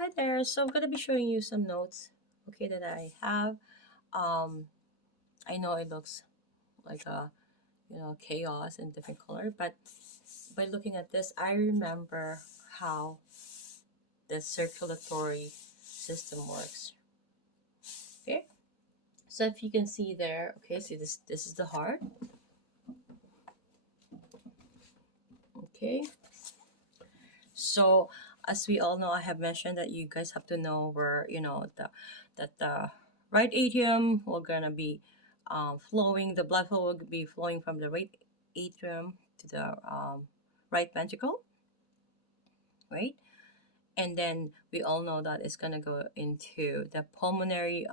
Hi there. So I'm gonna be showing you some notes, okay, that I have. Um, I know it looks like a chaos in different color, but by looking at this, I remember how the circulatory system works. Okay, so if you can see there, okay, see this is the heart. Okay, so as we all know, I have mentioned that you guys have to know where that the right atrium will gonna be flowing. The blood flow will be flowing from the right atrium to the right ventricle, right? And then we all know that it's gonna go into the pulmonary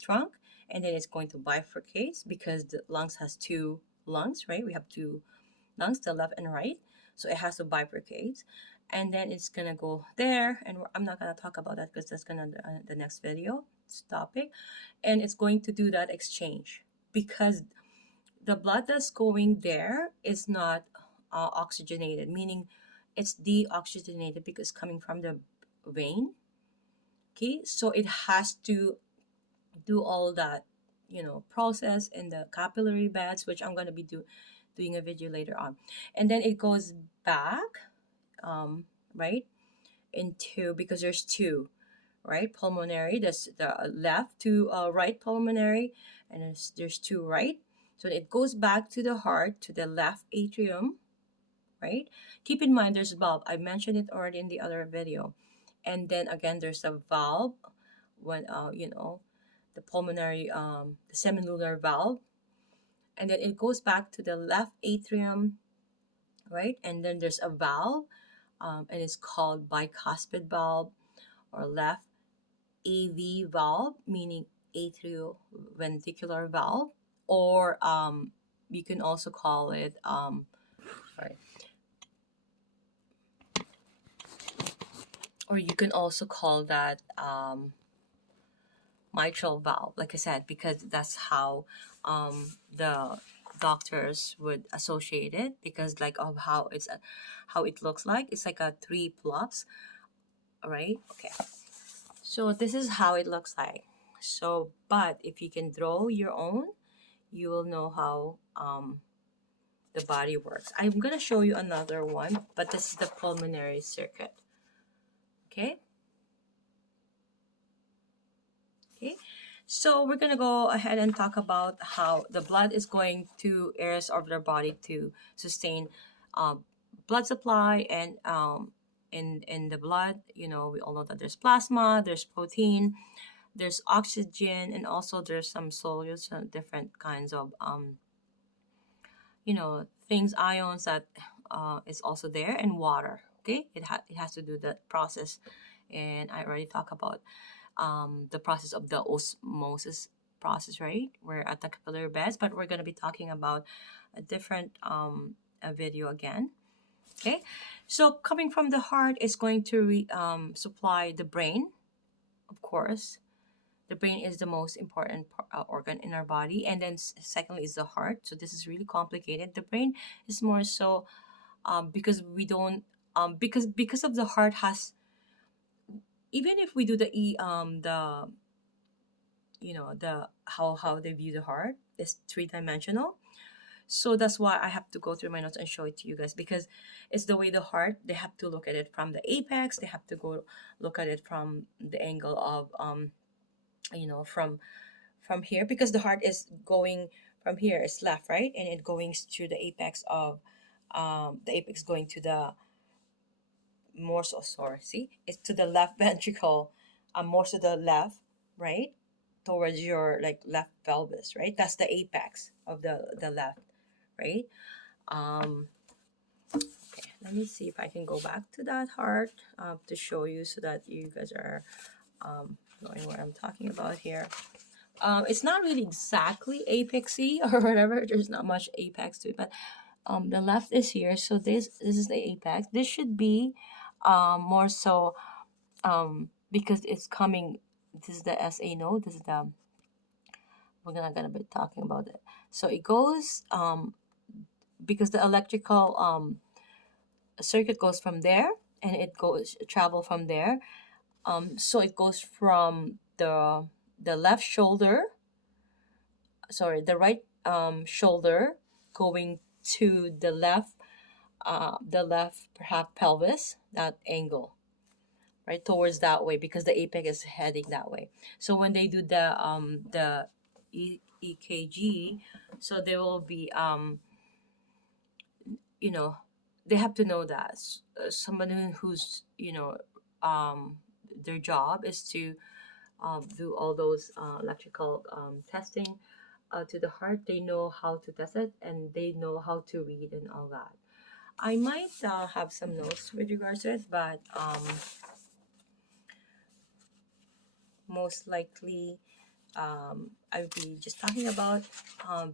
trunk, and then it's going to bifurcate because the lungs has two lungs, right? We have two lungs, the left and right. So it has to bifurcate. And then it's gonna go there, and I'm not gonna talk about that because that's gonna the next video topic. And it's going to do that exchange because the blood that's going there is not oxygenated, meaning it's deoxygenated because it's coming from the vein. Okay, so it has to do all that process in the capillary beds, which I'm going to be doing a video later on. And then it goes back, right, into, because there's two, right, pulmonary, there's the left to right pulmonary, and there's two, right. So it goes back to the heart, to the left atrium, right. Keep in mind there's a valve, I mentioned it already in the other video. And then again there's a valve when the pulmonary, the semilunar valve, and then it goes back to the left atrium, right? And then there's a valve, and it's called bicuspid valve or left AV valve, meaning atrioventricular valve, or you can also call it, sorry, or you can also call that mitral valve, like I said, because that's how the doctors would associate it, because like of how how it looks like. It's like a three blobs, right? Okay, so this is how it looks like. So, but if you can draw your own, you will know how the body works. I'm gonna show you another one, but this is the pulmonary circuit. Okay. Okay, so we're gonna go ahead and talk about how the blood is going to areas of their body to sustain um, blood supply. And in the blood, we all know that there's plasma, there's protein, there's oxygen, and also there's some solutes and different kinds of things, ions that is also there, and water. Okay, it has to do that process, and I already talked about the process of the osmosis process, right? We're at the capillary beds, but we're going to be talking about a different a video again. Okay, so coming from the heart is going to supply the brain, of course. The brain is the most important organ in our body, and then secondly is the heart. So this is really complicated. The brain is more so because we don't because of the heart has, even if we do the the how they view the heart is three-dimensional. So that's why I have to go through my notes and show it to you guys, because it's the way the heart, they have to look at it from the apex, they have to go look at it from the angle of from here, because the heart is going from here, it's left, right, and it going to the apex of the apex going to the more so sorry see it's to the left ventricle, more to the left, right, towards your like left pelvis, right, that's the apex of the left, right. um okay, let me see if I can go back to that heart to show you so that you guys are knowing what I'm talking about here. It's not really exactly apexy or whatever, there's not much apex to it, but the left is here, so this is the apex. This should be more so because it's coming, this is the SA node, this is the, we're not gonna be talking about it. So it goes because the electrical circuit goes from there, and it goes travel from there So it goes from the left shoulder, sorry, the right shoulder, going to the left perhaps pelvis, that angle, right, towards that way, because the apex is heading that way. So when they do the EKG, so they will be you know, they have to know that someone who's, their job is to do all those electrical testing to the heart. They know how to test it, and they know how to read and all that. I might have some notes with regards to it, but most likely I'll be just talking about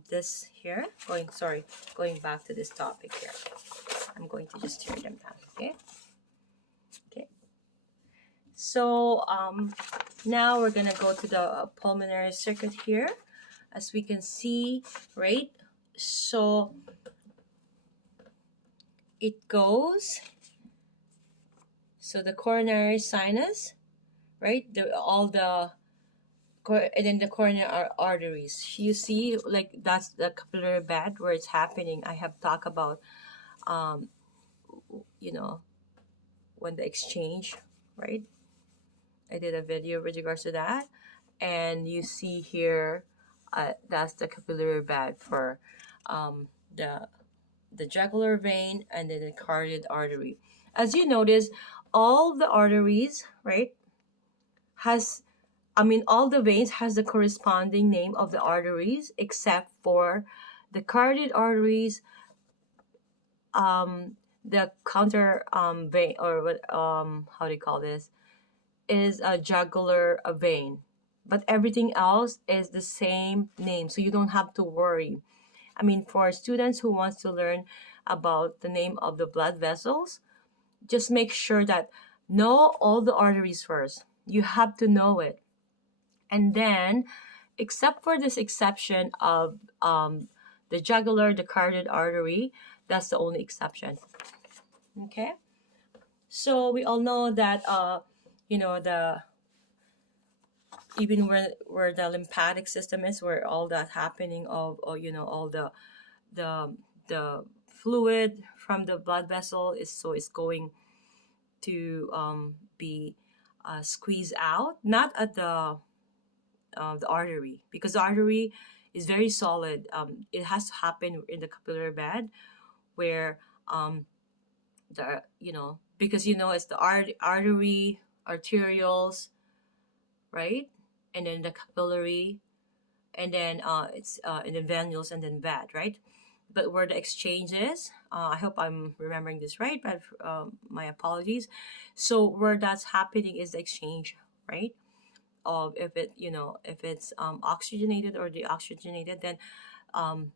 this here. Going back to this topic here. I'm going to just tear them down, okay? Okay. So now we're gonna go to the pulmonary circuit here, as we can see, right? So it goes, so the coronary sinus, right? And then the coronary arteries. You see, like that's the capillary bed where it's happening. I have talked about, um, you know, when the exchange, right? I did a video with regards to that, and you see here, that's the capillary bed for um, the jugular vein and then the carotid artery. As you notice, all the arteries, right, has, I mean, all the veins has the corresponding name of the arteries, except for the carotid arteries, the counter vein, or what, how do you call this, is a jugular vein, but everything else is the same name, so you don't have to worry. I mean, for students who wants to learn about the name of the blood vessels, just make sure that know all the arteries first. You have to know it. And then, except for this exception of the jugular, the carotid artery, that's the only exception. Okay? So we all know that, the even where the lymphatic system is, where all that happening of, or, all the the fluid from the blood vessel is, so it's going to be squeezed out, not at the artery, because the artery is very solid. It has to happen in the capillary bed, where because it's the artery, arterioles, right, and then the capillary, and then it's and then venules, and then vad, right? But where the exchange is, I hope I'm remembering this right, but my apologies. So where that's happening is the exchange, right? Of if it's oxygenated or deoxygenated, then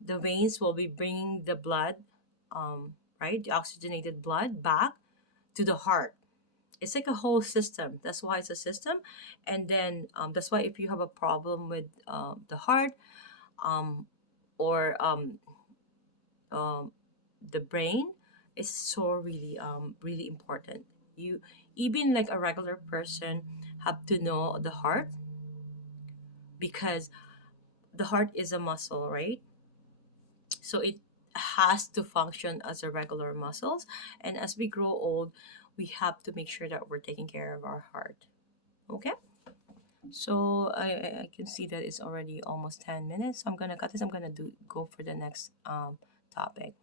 the veins will be bringing the blood, right, the oxygenated blood back to the heart. It's like a whole system. That's why it's a system. And then that's why if you have a problem with the heart, or um, the brain, is so really really important. You, even like a regular person, have to know the heart, because the heart is a muscle, right? So it has to function as a regular muscles, and as we grow old, we have to make sure that we're taking care of our heart. Okay. So I can see that it's already almost 10 minutes. So I'm gonna cut this. I'm gonna go for the next topic.